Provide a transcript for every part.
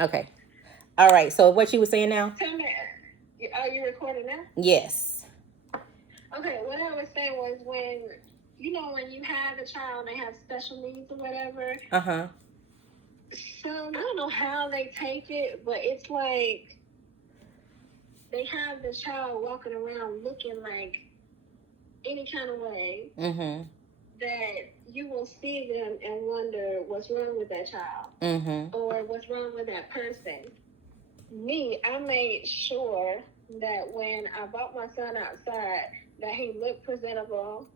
Okay. All right. So what you were saying now? Tell me, are you recording now? Yes. Okay, what I was saying was when you have a child and they have special needs or whatever, Uh-huh. I don't know how they take it, but it's like they have the child walking around looking like any kind of way Mm-hmm. that you will see them and wonder what's wrong with that child Mm-hmm. or what's wrong with that person. I made sure that when I brought my son outside, that he looked presentable.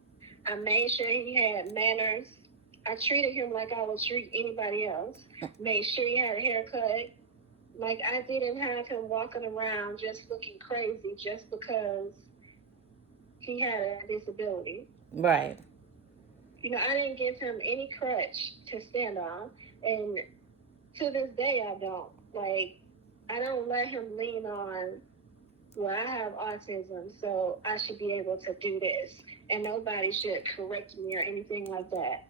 I made sure he had manners. I treated him like I would treat anybody else. Made sure he had a haircut. Like, I didn't have him walking around just looking crazy just because he had a disability. Right. I didn't give him any crutch to stand on. And to this day, I don't. Like, I don't let him lean on, well, I have autism, so I should be able to do this. And nobody should correct me or anything like that.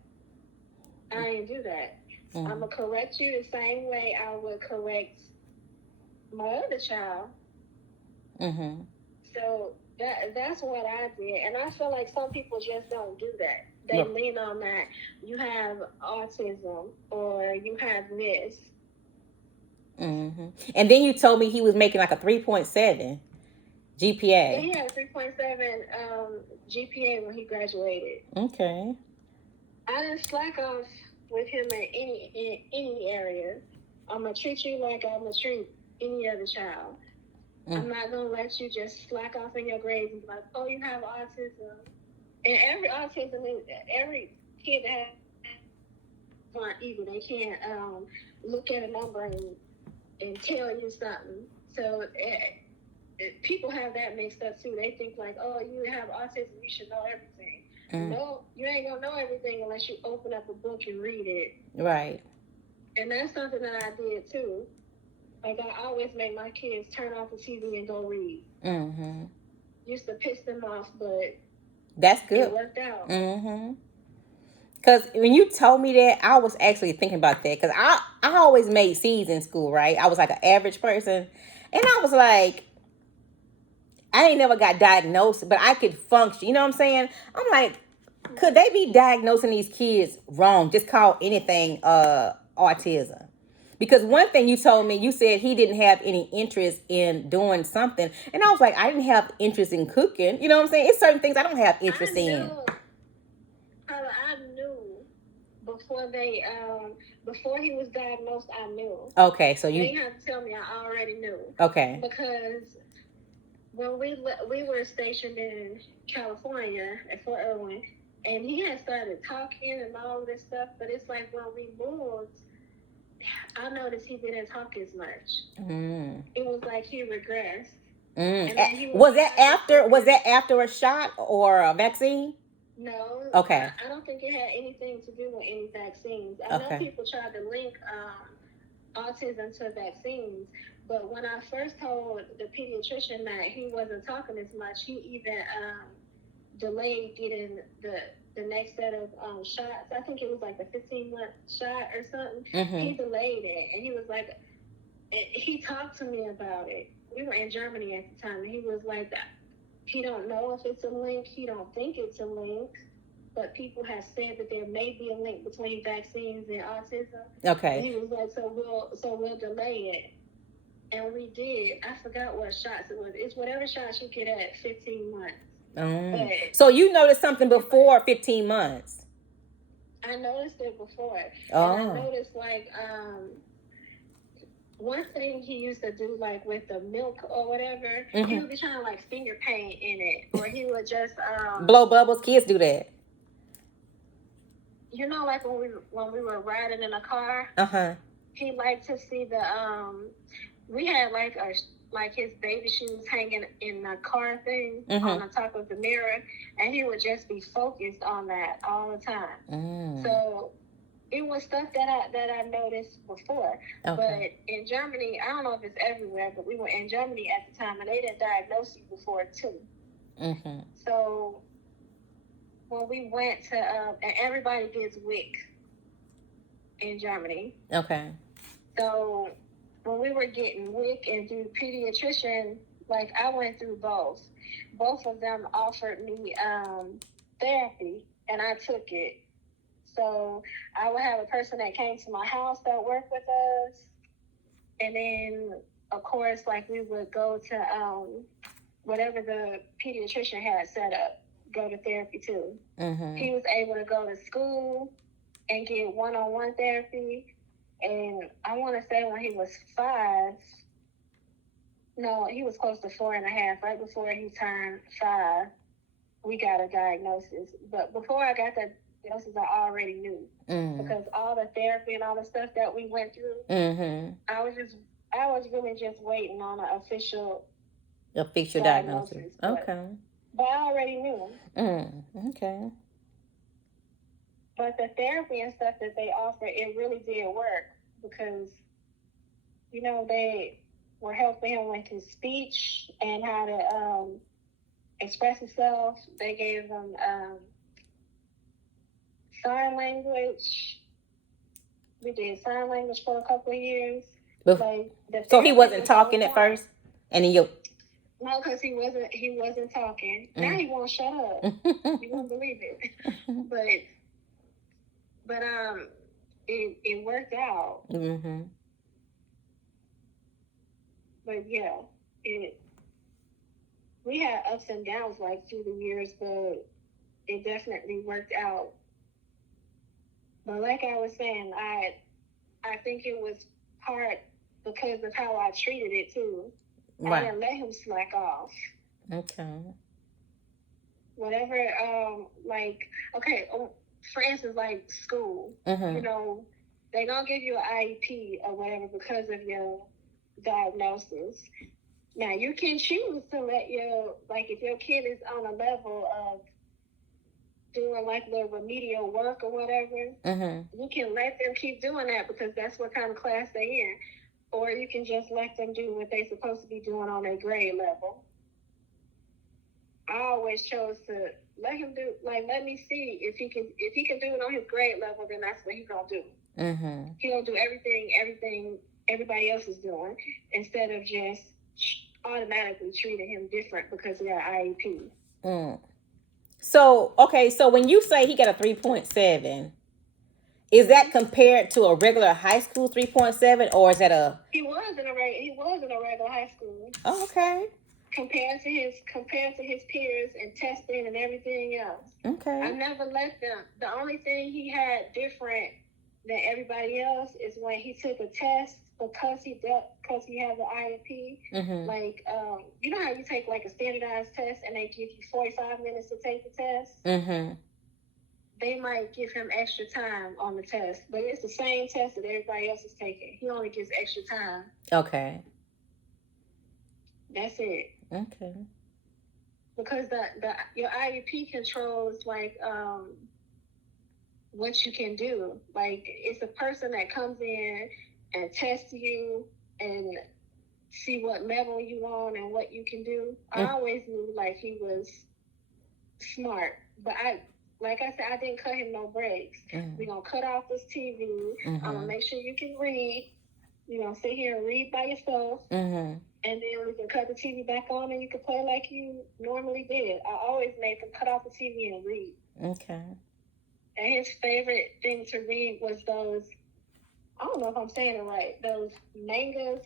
I ain't do that. Mm-hmm. I'm going to correct you the same way I would correct my other child. Mm-hmm. So that's what I did. And I feel like some people just don't do that. They lean on that. You have autism or you have this. Mm-hmm. And then you told me he was making like a 3.7 GPA. Yeah, he had a 3.7 GPA when he graduated. Okay. I didn't slack off with him in any area. I'm going to treat you like I'm going to treat any other child. I'm not going to let you just slack off in your grades and be like, oh, you have autism. And every kid that has aren't evil. They can't look at a number and tell you something. So people have that mixed up too. They think like, oh, you have autism, you should know everything. No, you ain't gonna know everything unless you open up a book and read it. Right. And that's something that I did too. Like, I always make my kids turn off the TV and go read. Mm-hmm. Used to piss them off, but that's good. It worked out. Mm-hmm. Because when you told me that, I was actually thinking about that. Because I always made C's in school, right? I was like an average person. And I was like, I ain't never got diagnosed, but I could function. You know what I'm saying? I'm like, could they be diagnosing these kids wrong? Just call anything autism. Because one thing you told me, you said he didn't have any interest in doing something. And I was like, I didn't have interest in cooking. You know what I'm saying? It's certain things I don't have interest in. I knew before he was diagnosed, I knew. Okay, so you didn't have to tell me, I already knew. Okay. Because when we were stationed in California at Fort Irwin, and he had started talking and all this stuff, but it's like when we moved, I noticed he didn't talk as much. It was like he regressed. Was that after a shot or a vaccine? No. Okay. I don't think it had anything to do with any vaccines. I know people tried to link autism to vaccines, but when I first told the pediatrician that he wasn't talking as much, he even delayed getting the next set of shots. I think it was like a 15-month shot or something. Mm-hmm. He delayed it, and he was like, he talked to me about it. We were in Germany at the time, and he was like, he don't know if it's a link. He don't think it's a link, but people have said that there may be a link between vaccines and autism. Okay. And he was like, so we'll delay it, and we did. I forgot what shots it was. It's whatever shots you get at 15 months. So you noticed something before 15 months? I noticed it before. Oh. And I noticed like one thing he used to do, like with the milk or whatever, mm-hmm. he would be trying to like finger paint in it, or he would just blow bubbles. Kids do that. You know, like when we were riding in a car. He liked to see the we had like his baby shoes hanging in the car thing, mm-hmm. on the top of the mirror, and he would just be focused on that all the time. So it was stuff that I noticed before. Okay. But in Germany, I don't know if it's everywhere, but we were in Germany at the time, and they didn't diagnose you before too. Mm-hmm. So when we went to, and everybody gets WIC in Germany. Okay. So were getting WIC and through pediatrician, like I went through both. Both of them offered me therapy, and I took it. So I would have a person that came to my house that worked with us, and then of course, like we would go to whatever the pediatrician had set up, go to therapy too. Mm-hmm. He was able to go to school and get one-on-one therapy. And I want to say when he was 5, no, he was close to 4.5, right before he turned 5, we got a diagnosis. But before I got that diagnosis, I already knew. Mm-hmm. Because all the therapy and all the stuff that we went through, mm-hmm. I was really just waiting on an official diagnosis. Okay. But I already knew. Okay. But the therapy and stuff that they offer, it really did work because, you know, they were helping him with his speech and how to express himself. They gave him sign language. We did sign language for a couple of years. So he wasn't talking at first? And then you... No, because he wasn't talking. Now he won't shut up. You won't believe it. But it worked out. Mm-hmm. But yeah, we had ups and downs like through the years, but it definitely worked out. But like I was saying, I think it was part because of how I treated it too. Right. I didn't let him slack off. Okay. Whatever, for instance, like school, mm-hmm. You know, they gonna give you an IEP or whatever because of your diagnosis. Now, you can choose to let if your kid is on a level of doing like the remedial work or whatever, mm-hmm. You can let them keep doing that because that's what kind of class they're in. Or you can just let them do what they're supposed to be doing on their grade level. I always chose to let him do, let me see if he can do it on his grade level, then that's what he's gonna do. Mm-hmm. He gonna do everything everybody else is doing instead of just automatically treating him different because of that IEP. Mm. So when you say he got a 3.7, is that compared to a regular high school 3.7, or is that a... He was in a regular high school. Oh, okay. Compared to his peers and testing and everything else. Okay. I never let them. The only thing he had different than everybody else is when he took a test because he has an IEP. Mm-hmm. You know how you take like a standardized test and they give you 45 minutes to take the test? Mm-hmm. They might give him extra time on the test, but it's the same test that everybody else is taking. He only gets extra time. Okay. That's it. Okay. Because your IEP controls what you can do. Like it's a person that comes in and tests you and see what level you on and what you can do. I always knew he was smart, but like I said, I didn't cut him no breaks. Mm-hmm. We're gonna cut off this TV. Mm-hmm. I'm gonna make sure you can read. Sit here and read by yourself. Mm-hmm. And then we can cut the TV back on and you can play like you normally did. I always made them cut off the TV and read. Okay. And his favorite thing to read was those, I don't know if I'm saying it right, those mangas,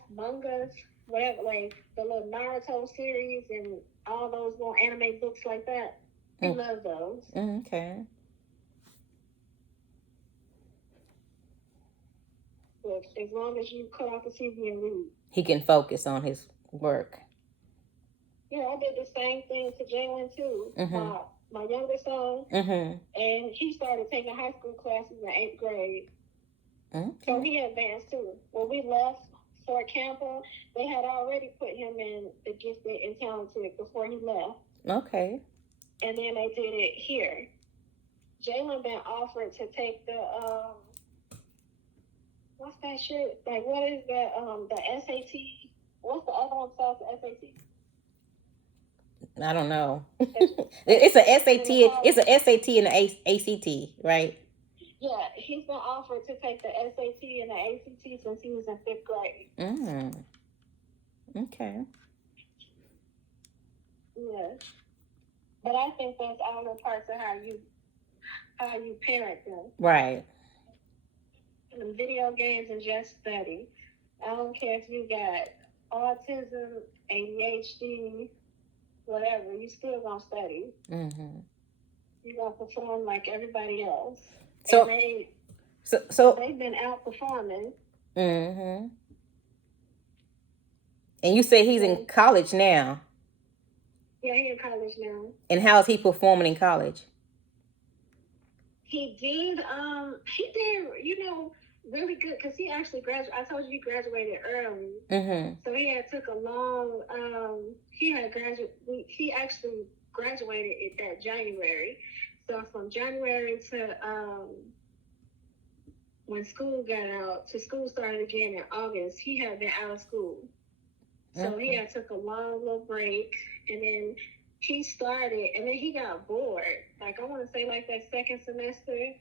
whatever, like the little Naruto series and all those little anime books like that. He loves those. Okay. But as long as you cut off the TV and read, he can focus on his work. Yeah, I did the same thing to Jalen too. Mm-hmm. My youngest son, mm-hmm. And he started taking high school classes in 8th grade. Okay. So he advanced too. When we left Fort Campbell, they had already put him in the gifted and talented before he left. Okay. And then they did it here. Jalen been offered to take the what's that shit? Like, what is that? The SAT. What's the other one besides the SAT? I don't know. It's a SAT. It's a SAT and an ACT, right? Yeah, he's been offered to take the SAT and the ACT since he was in 5th grade. Okay. Yeah, but I think that's all the parts of how you parent them. Right. And video games and just study. I don't care if you got autism, ADHD, whatever. You still gonna study. You gonna perform like everybody else. So, and they've been outperforming. And you say he's in college now. Yeah, he's in college now. And how's he performing in college? He did, really good because he actually graduated. I told you he graduated early. So he had took a long, he actually graduated that January. So from January to when school got out, to school started again in August, he had been out of school. So he had took a long little break, and then he started, and then he got bored. Like, I want to say, like, that second semester.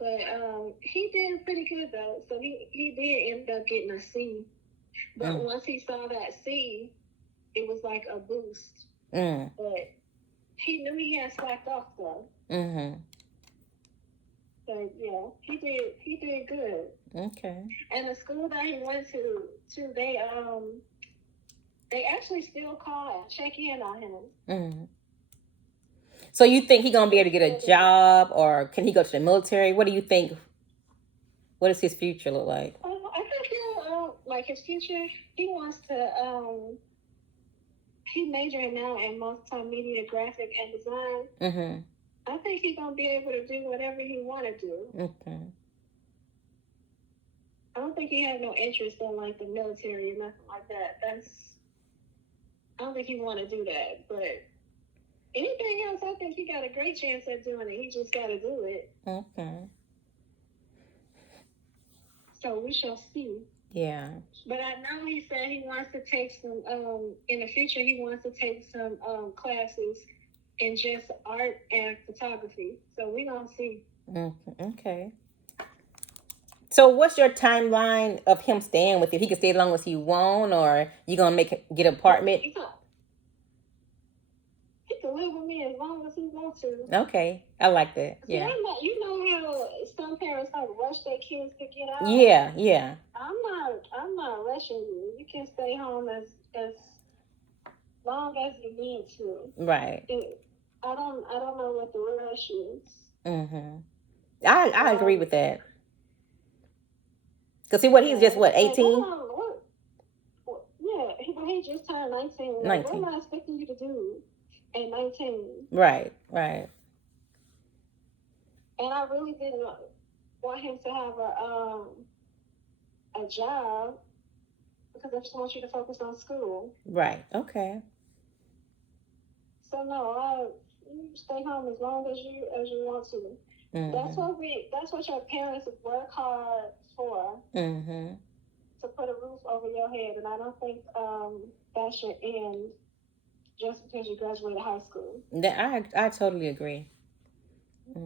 But he did pretty good, though. So he did end up getting a C. But once he saw that C, it was like a boost. But he knew he had slacked off, though. So, yeah, he did good. Okay. And the school that he went to they actually still call and check in on him. So you think he's gonna be able to get a job, or can he go to the military? What do you think? What does his future look like? I think he'll like his future. He wants to. He's majoring now in multimedia, graphic, and design. I think he's gonna be able to do whatever he want to do. I don't think he has no interest in like the military or nothing like that. I don't think he want to do that, but anything else, I think he got a great chance at doing it. He just got to do it. So we shall see. Yeah. But I know he said he wants to take some, in the future, he wants to take some classes in just art and photography. So we gonna see. Okay. So what's your timeline of him staying with you? He can stay as long as he want, or you gonna get an apartment? He can live with me as long as he wants to. Okay, I like that. Yeah. See, you know how some parents have to rush their kids to get out. Yeah. I'm not rushing you. You can stay home as long as you need to. Right. I don't know what the rush is. I agree with that. Cause see, he's just 18. Yeah, he just turned 19. 19. What am I expecting you to do at 19? Right. And I really didn't want him to have a job because I just want you to focus on school. Right. Okay. So no, you stay home as long as you want to. That's what your parents work hard for. To put a roof over your head, and I don't think that should end just because you graduated high school. I totally agree. Yeah,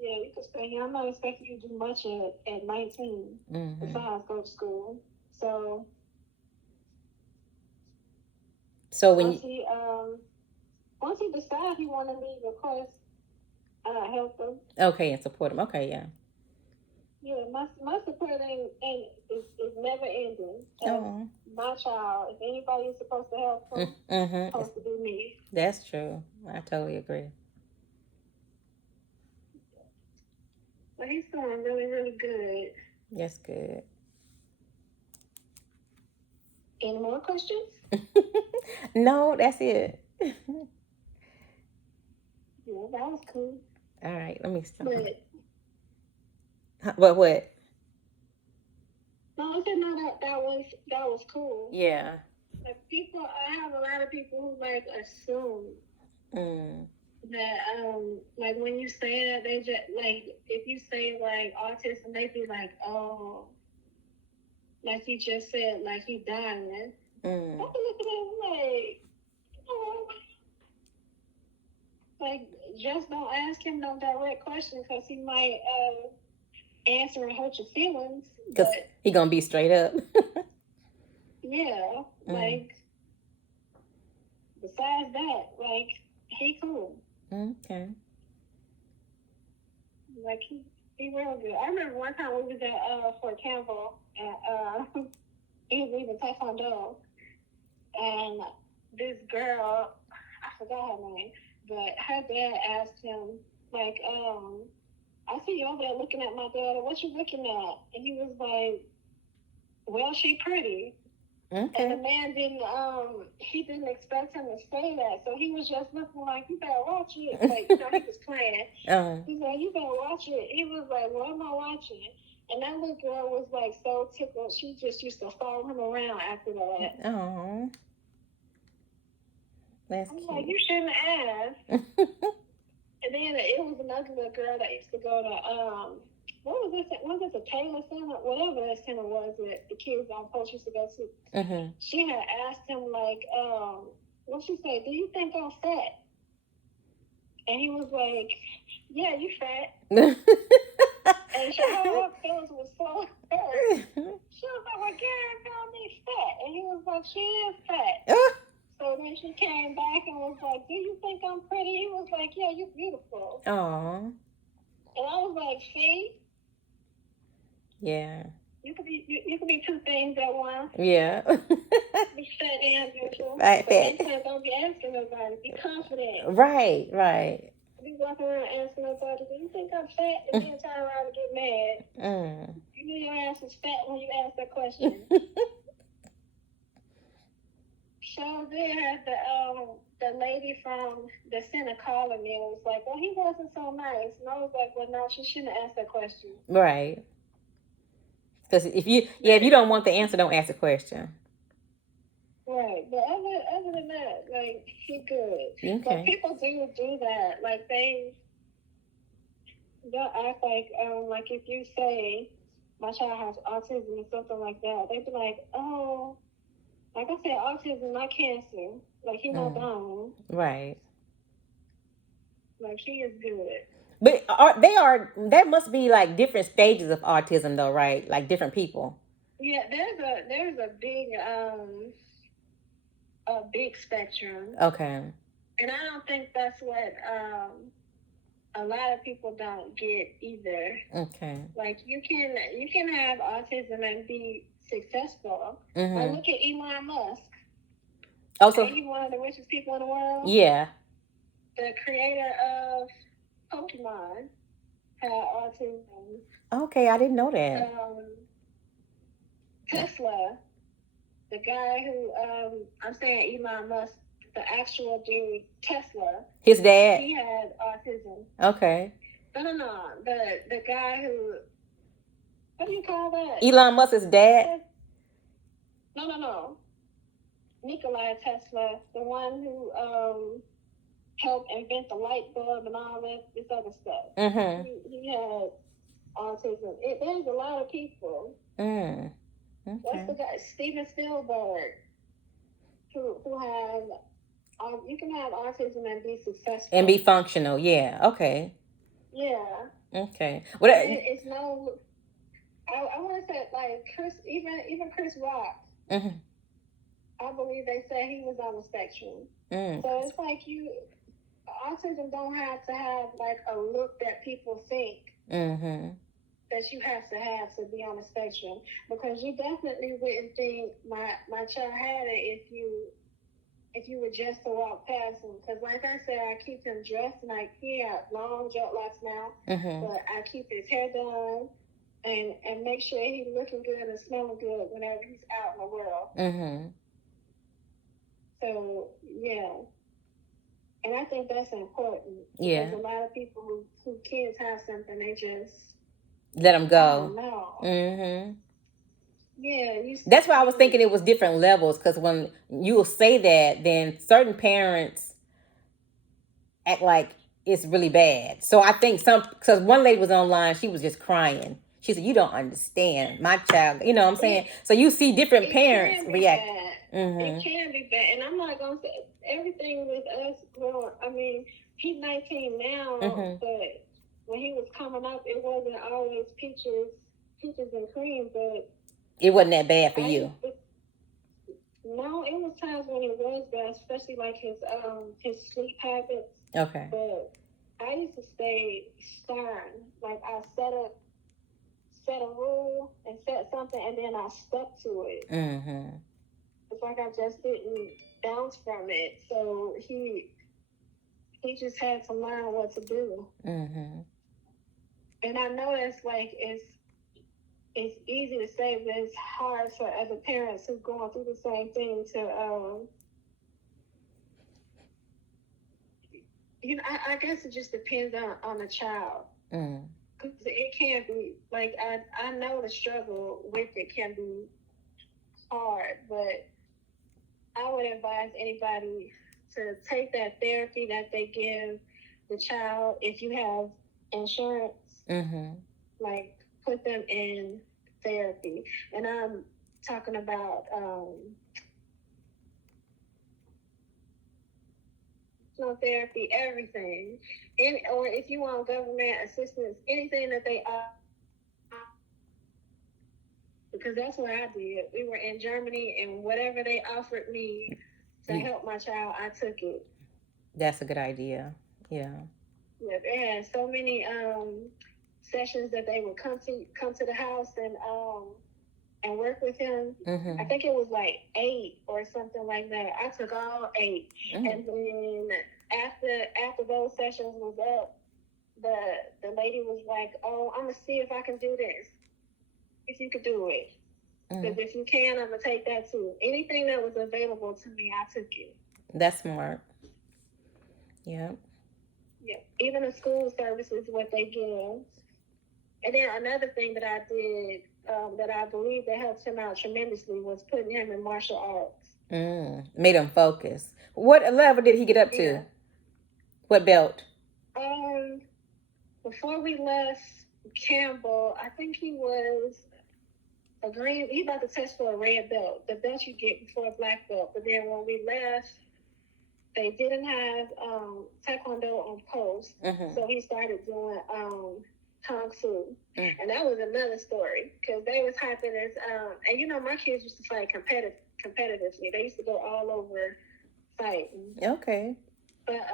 you can stay here. I'm not expecting you to do much at 19 besides go to school. So once he decides he want to leave, of course, help him. Okay, and support him. Okay, yeah. Yeah, my support is never ending. My child, if anybody is supposed to help him, it's supposed to be me. That's true. I totally agree. But he's doing really, really good. That's good. Any more questions? No, that's it. Yeah, that was cool. All right, let me stop. What? No, I said no. That was cool. Yeah. Like I have a lot of people who like assume that like when you say that, they just like if you say like autism, they be like, oh, like you just said, like he dying. I can look at them like, oh. Like, just don't ask him no direct question because he might answer and hurt your feelings. Because he gonna be straight up. Yeah, like, besides that, like, he cool. Okay. Like, he real good. I remember one time we was at Fort Campbell, and he was leaving Taekwondo, and this girl, I forgot her name, but her dad asked him, like, I see you over there looking at my daughter. What you looking at? And he was like, well, she pretty. Okay. And the man he didn't expect him to say that. So he was just looking like, you better watch it. Like, he was playing. He's like, you better watch it. He was like, what am I watching? And that little girl was like so tickled. She just used to follow him around after that. Oh. That's cute. Like, you shouldn't ask. And then it was another little girl that used to go to, what was this? Was it the Taylor Center? Whatever that center was that the kids on post used to go to. Mm-hmm. She had asked him, like, what she say? Do you think I'm fat? And he was like, yeah, you fat. And her feelings was so hurt. She was like, well, Gary found me fat. And he was like, she is fat. So then she came back and was like, do you think I'm pretty? He was like, yeah, you're beautiful. Aww. And I was like, see? Yeah. You could be two things at once. Yeah. Be fat and beautiful. Right. But don't be asking nobody. Be confident. Right. Be walking around asking nobody, do you think I'm fat? And then turn around and get mad. You knew your ass was fat when you asked that question. So they had the lady from the center calling me and was like, well, he wasn't so nice. And I was like, well, no, she shouldn't ask that question. Right. Because if you don't want the answer, don't ask the question. Right. But other than that, like, he good. Okay. But people do that. Like, they'll act like if you say, my child has autism or something like that, they'd be like, oh, like I said, autism, not cancer. Like, he not dying. Right. Like, he is good. But there must be like different stages of autism though, right? Like different people. Yeah, there's a big spectrum. Okay. And I don't think that's what a lot of people don't get either. Okay. Like, you can have autism and be successful. Mm-hmm. Like, look at Elon Musk. Also, he's one of the richest people in the world. Yeah. The creator of Pokemon had autism. Okay, I didn't know that. Tesla, the guy who I'm saying Elon Musk, the actual dude, Tesla. His dad. He had autism. Okay. No. The guy who, what do you call that? Elon Musk's dad. No. Nikola Tesla, the one who helped invent the light bulb and all this other stuff. Mm-hmm. He had autism. There's a lot of people. Okay. What's the guy? Steven Spielberg, who have you can have autism and be successful and be functional. Yeah. Okay. Yeah. Okay. What? It's no. I want to say, like, even Chris Rock. Mm-hmm. I believe they said he was on the spectrum. So it's like autism don't have to have like a look that people think that you have to be on the spectrum, because you definitely wouldn't think my child had it if you were just to walk past him. Because like I said, I keep him dressed, like he got long dreadlocks now, but I keep his hair done and make sure he's looking good and smelling good whenever he's out in the world. So, yeah. And I think that's important. Yeah. Because a lot of people who kids have something, they just let them go. No. Yeah. That's why I was thinking it was different levels, because when you will say that, then certain parents act like it's really bad. So I think because one lady was online, she was just crying. She said, you don't understand. My child, you know what I'm saying? So you see different parents react. It can be bad. And I'm not going to say everything with us growing. I mean, he's 19 now, but when he was coming up, it wasn't always peaches and cream, but it wasn't that bad for you. No, it was times when it was bad, especially like his sleep habits. Okay. But I used to stay stern. Like I set a rule and set something, and then I stuck to it. It's like I just didn't bounce from it. So he just had to learn what to do. And I know that's like it's easy to say, but it's hard for other parents who's going through the same thing to I guess it just depends on the child. Because it can be like I know the struggle with it can be hard, but I would advise anybody to take that therapy that they give the child. If you have insurance, like put them in therapy. And I'm talking about therapy, everything. Or if you want government assistance, anything that they offer. Because that's what I did. We were in Germany, and whatever they offered me to help my child, I took it. That's a good idea. Yeah. Yeah, they had so many sessions that they would come to the house and work with him. I think it was like 8 or something like that. I took all 8, and then after those sessions was up, the lady was like, "Oh, I'm gonna see if I can do this. If you could do it, because if you can, I'm gonna take that too." Anything that was available to me, I took it. That's smart. Yeah. Yeah. Even the school services, what they give. And then another thing that I did that I believe that helped him out tremendously was putting him in martial arts. Made him focus. What level did he get up to? Yeah. What belt? Before we left Campbell, I think he was a green. He about to test for a red belt, the belt you get before a black belt. But then when we left, they didn't have Taekwondo on post, so he started doing Kung Fu, and that was another story because they was hyping this. And my kids used to fight competitively. They used to go all over fighting. Okay. But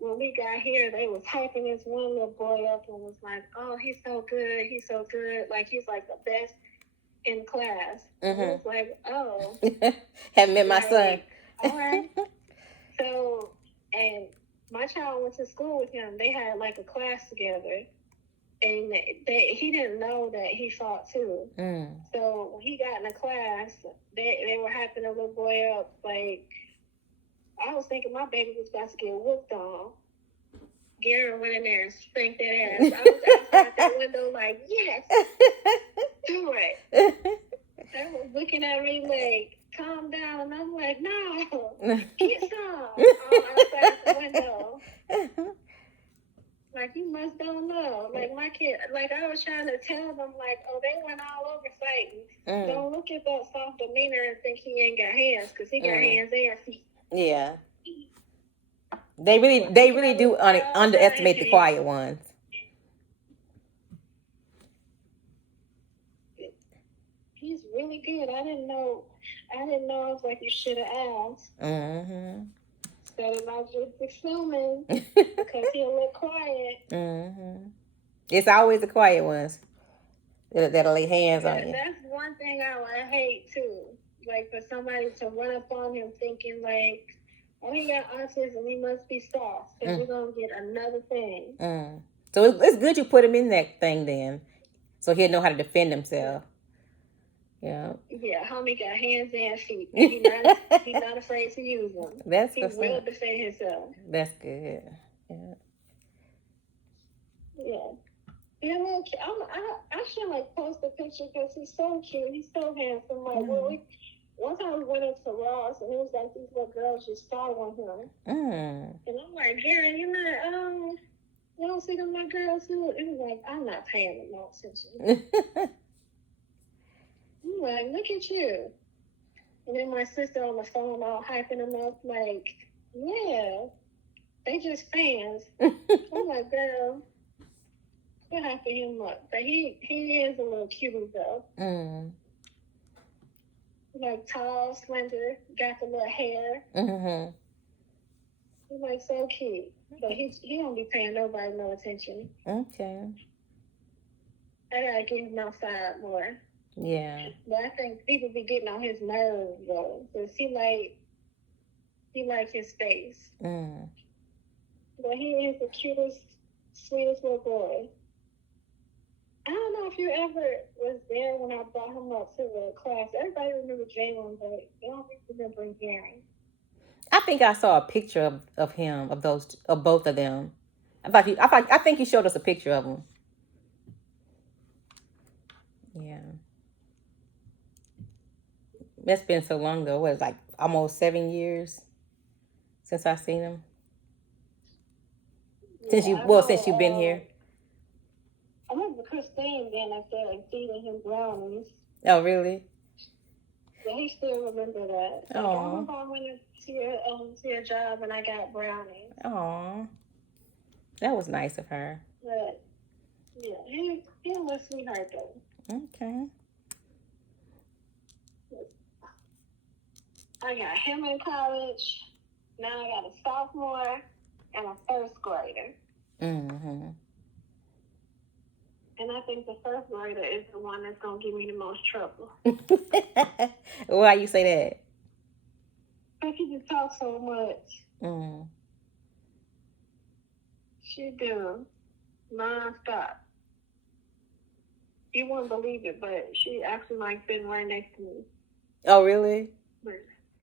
when we got here, they was hyping this one little boy up and was like, "Oh, he's so good. He's so good. Like he's like the best in class." And I was like, "Oh, haven't met my son." All right. So, and my child went to school with him. They had like a class together, and he didn't know that he fought too. So when he got in the class, they were hyping the little boy up. Like, I was thinking my baby was about to get whooped on. Gary went in there and spanked that ass. I was outside that window like, yes, do it. They was looking at me like, calm down. And I'm like, no, get some. I'm outside the window. Like, you must don't know. Like, my kid, like, I was trying to tell them, like, oh, they went all over fighting. Don't look at that soft demeanor and think he ain't got hands, because he got hands and feet. Yeah. They really do underestimate the quiet ones. He's really good. I didn't know. I was like, you should have asked. Instead of not just filming, because he'll look quiet. It's always the quiet ones that'll lay hands on you. That's one thing I would hate too. Like for somebody to run up on him thinking like, oh, he got autism, he must be soft, because we're gonna get another thing. So it's good you put him in that thing then, so he'll know how to defend himself. Yeah. Yeah, homie got hands and feet. And he's not afraid to use them. He will defend himself. That's good. Yeah. Yeah. Yeah, look, I should like post a picture because he's so cute. He's so handsome. Like one time we went into Ross and it was like these little girls just following him. And I'm like, Gary, you don't see them little girls who? It was like, I'm not paying them no attention. I'm like, look at you. And then my sister on the phone all hyping him up like, yeah, they just fans. I'm like, girl, we're hyping him up. But he is a little cutie though. Like tall, slender, got the little hair. He's like so cute. But he don't be paying nobody no attention. Okay. I gotta get him outside more. Yeah. But I think people be getting on his nerves though. Because he like his space. But he is the cutest, sweetest little boy. I don't know if you ever was there when I brought him up to the class. Everybody remember Jalen, but they don't remember Gary. I think I saw a picture of him, of both of them. I think he showed us a picture of them. Yeah. That's been so long though. What, like almost 7 years since I seen him. Since you've been here. I remember Christine being up there and feeding him brownies. Oh, really? Yeah, he still remember that. So I remember I went to your job and I got brownies. Oh, that was nice of her. But yeah, he a little sweetheart though. Okay. I got him in college. Now I got a sophomore and a first grader. And I think the first grader is the one that's going to give me the most trouble. Why you say that? Because she just talks so much. She do. Non-stop. You wouldn't believe it, but she actually like been right next to me. Oh, really?